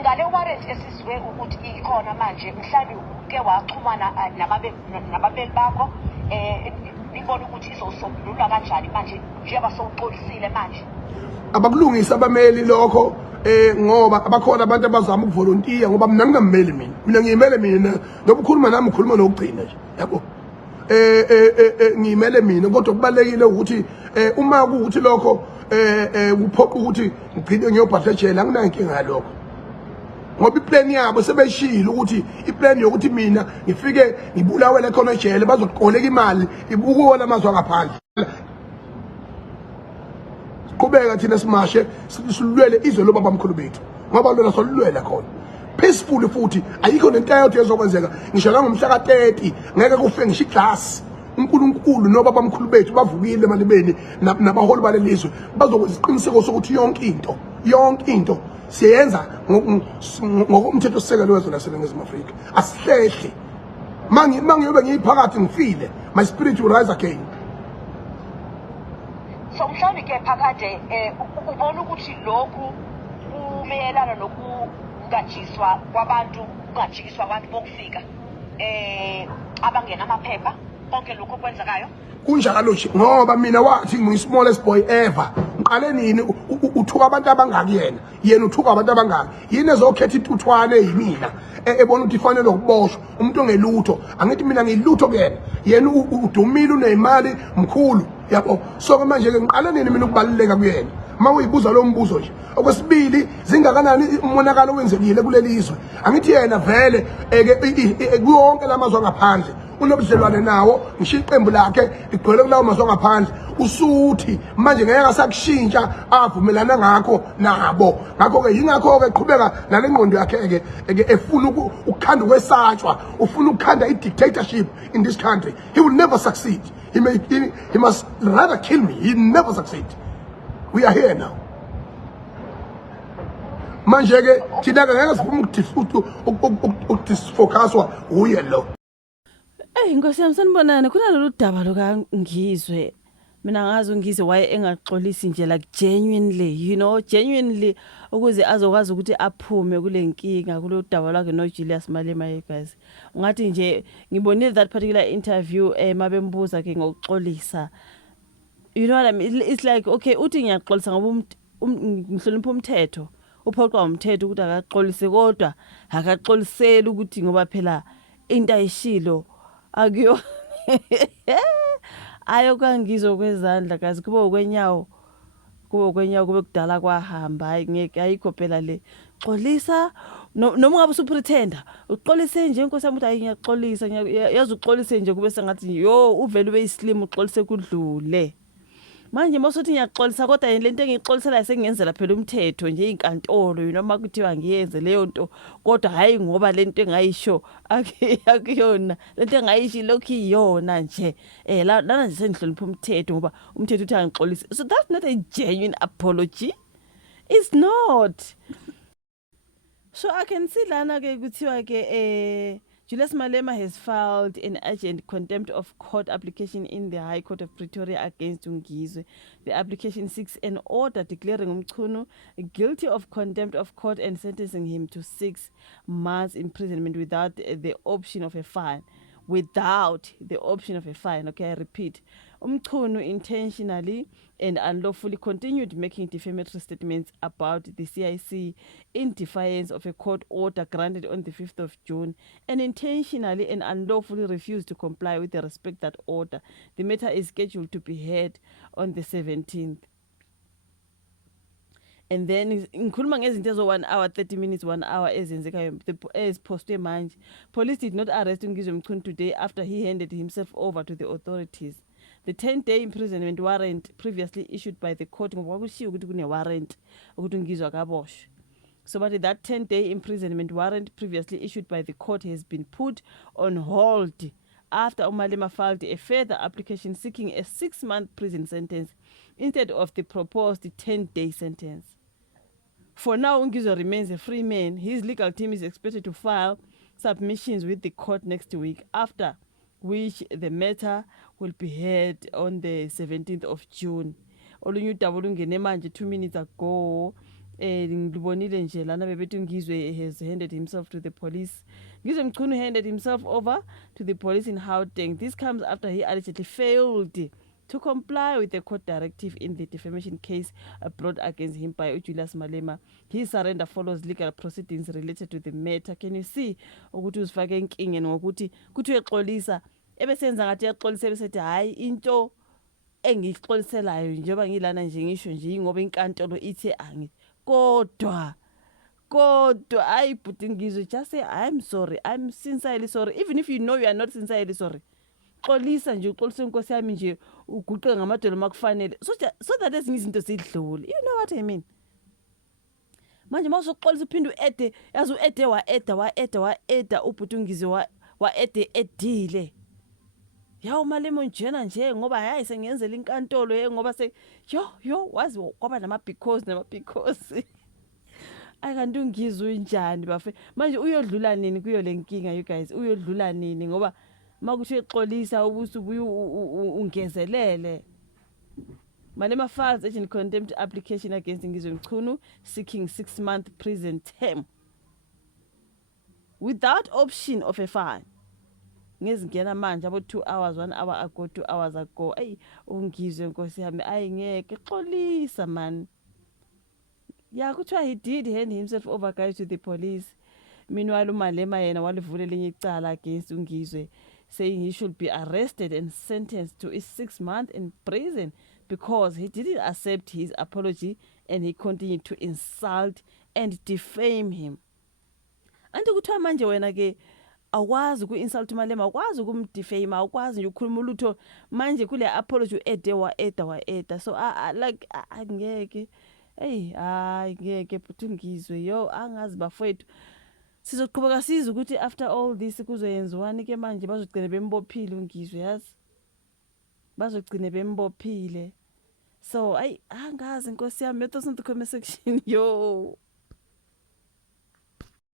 ngale warrant esizwe ukuthi ikhona manje mhlawumbe uke waxhumana nababeli bakho nibona ukuthi izosombululwa kanjani manje njengoba sowuxolisile manje abakulungisa abameli lokho ngoba abakhona abantu abazama ukuvolontiya ngoba mina ngingammeli mina ngiyimele mina ngoba ukhuluma nami ukhuluma nokugcina nje yabo ngiyimele mina kodwa kubalekile ukuthi uma kuuthi lokho kuphoqa ukuthi ngigcine ngiyobhatha ejele anginayo inkinga ngalokho ngoba iplan yabo sebeshilo ukuthi iplan yokuthi mina ngifike ngibulawele khona ejele bazoqoleka imali ibukuwona amazwe ngaphandle qhubeka thina simashe silulwele izwe lo baba mkhulu bethu ngoba lona solulwela khona peaceful futhi ayikho nento eyodwa ezokwenzeka ngisho la ngomhla ka30 ngeke kufe ngisho iglass uNkulunkulu no baba mkhulu bethu bavukile emalibeni nabaholi balelizwe bazokwenza isiqiniseko sokuthi yonke into siyenza ngokomthetho sisekelo wezwe laseNingizimu Afrika asihlehle mangiyobe ngiyiphakathi ngifile my spirit will rise again. So mhlawumbe ke phakade ubona ukuthi lokhu kumeyelana nokungatshizwa kwabantu kungajikiswa abantu bokufika abangena amaphepha konke lokho kwenzakayo kunjalo nje ngoba mina wathi ngiyi-smallest boy ever ngiqale nini uthuka abantu abangaki yena uthuka abantu abangaki yini ezokhetha intuthwane yimina ebona ukuthi ifanele ukuboshwa umuntu ongelutho angithi mina ngiyilutho kuyena yena udumile unemali mkhulu yabo so manje ke ngiqale nini mina ukubaluleka kuyena uma uyibuza lo mbuzo nje okwesibili zingakanani umonakalo wenzekile kulelizwe angithi yena vele kuyonke lamazwe ngaphandle unobudlelwane nawo ngisho iqembu lakhe ligcwele kulawo mazwe ngaphandle usuthi manje ngeke asakushintsha avumelana ngakho nabo ngakho ke yingakho ke qhubeka nale ngqondo yakhe efuna ukukhanda kwesatshwa ufuna ukukhanda i-dictatorship in this country. He will never succeed. He must rather kill me. He never succeed. We are here now. Manje ke thina ke ngeke sifune ukudisfocuswa uye lo. Inkosi yami sanibonana kunalolu daba lokangizwe mina ngazi ungizwe waye engaxolisi nje like genuinely ukuze azokwazi ukuthi aphume kule nkinga kulo daba lwakhe no Julius Malema guys ungathi nje ngibonile that particular interview mabembuza ke ngokuxolisa you know what I mean it's like okay uthi ngiyaxolisa ngoba ngihlonipha umthetho uphoqwa umthetho ukuthi akaxolise kodwa akaxoliseli ukuthi ngoba phela into ayishilo akuyo ayokangizwe kwezandla kazi kube ukwenyawo kube kudala kwahamba hayi ngeke ayikho phela le xolisa noma ungabe usupretenda uxolise nje inkosi yami uthi hayi ngiyaxolisa yazi uxolise nje kube sengathi yo uvele ube islim uxolise kudlule manje mosothi ngiyaxolisa kodwa lento engixolisela sengiyenzela phela umthetho nje inkantolo noma kuthiwa ngiyenze leyo nto kodwa hayi ngoba lento engayisho akuyona lento engayishi lokho iyona nje lana nje sengihlonipha umthetho ngoba umthetho uthi angixolise. So that's not a genuine apology. It's not. So I can see lana ke kuthiwa ke Julius Malema has filed an urgent contempt of court application in the High Court of Pretoria against Ungizwe. The application seeks an order declaring Umchunu guilty of contempt of court and sentencing him to 6 months imprisonment without the option of a fine. Without the option of a fine. Okay, I repeat. Umchunu intentionally and unlawfully continued making defamatory statements about the CIC in defiance of a court order granted on the 5th of June and intentionally and unlawfully refused to comply with the respect that order. The matter is scheduled to be heard on the 17th. And then ngikhuluma ngezinto ezo 1 hour 30 minutes 1 hour ezenzekayo ezipostwe manje. Police did not arrest Ungizwe Mchunu today after he handed himself over to the authorities. The 10-day imprisonment warrant previously issued by the court ngoba kushiwo ukuthi kune warrant ukuthi Ungizwe akaboshwe. So but that 10-day imprisonment warrant previously issued by the court has been put on hold after Malema filed a further application seeking a 6-month prison sentence instead of the proposed 10-day sentence. For now, Ungizwe remains a free man. His legal team is expected to file submissions with the court next week, after which the matter will be heard on the 17th of June. Olunye udaba olungene manje 2 minutes ago ngibonile nje lana bebethi Ngizwe has handed himself to the police. Ngizwe Mchunu handed himself over to the police in Gauteng. This comes after he allegedly failed to comply with the court directive in the defamation case brought against him by Julius Malema. His surrender follows legal proceedings related to the matter. Can you see ukuthi uzifake enkingeni ngokuthi kuthi uyexolisa ebesenza ngathi yaxolisa ebesethi hayi into engixoliselayo njengoba ngilana nje ngisho nje ngoba inkantolo ithi angi kodwa ayi but Ngizwe just say I'm sorry, I'm sincerely sorry, even if you know you are not sincerely sorry. Xolisa nje uxolisa inkosi yami nje uguqe ngamadolo makufanele so that ezinye izinto zidlule. You know what I mean? Manje mawusoxolisa uphinde uede yazi uede wa-eda ubhuti Ngizwe wa-ede edile. Yawu Malema njena nje ngoba hayi sengenzela inkantolo ngoba se yo wazi kwaba nama because ayikanti uNgizwe njani bafe manje uyodlula nini kuyo lenkinga you guys uyodlula nini ngoba makuthi exolisa ubusu ungezelele. Malema files a contempt application against Ngizwe Mchunu seeking 6-month prison term without option of a fine. Ngizingena manje abo 2 hours 1 hour ago 2 hours ago uNgizwe nkosi yami ayingeke xolisa man. Yeah, kuthiwa he did hand himself over guys to the police. Meanwhile Malema yena walivule lenye icala against uNgizwe saying he should be arrested and sentenced to 6 months in prison because he didn't accept his apology and he continued to insult and defame him. Anti kuthiwa manje wena ke awukwazi ku-insult Malema, awukwazi ukumdefame, awukwazi nje ukukhuluma ulutho manje kule apology uede wa-eda so like angeke hayi ngeke but Ngizwe yo angazi bafowethu sizoqhubeka siza ukuthi after all this kuzoyenziwani ke manje bazogcina bembophile uNgizwe yazi bazogcina bembophile so angazi inkosi yami your thoughts in the comment section yo.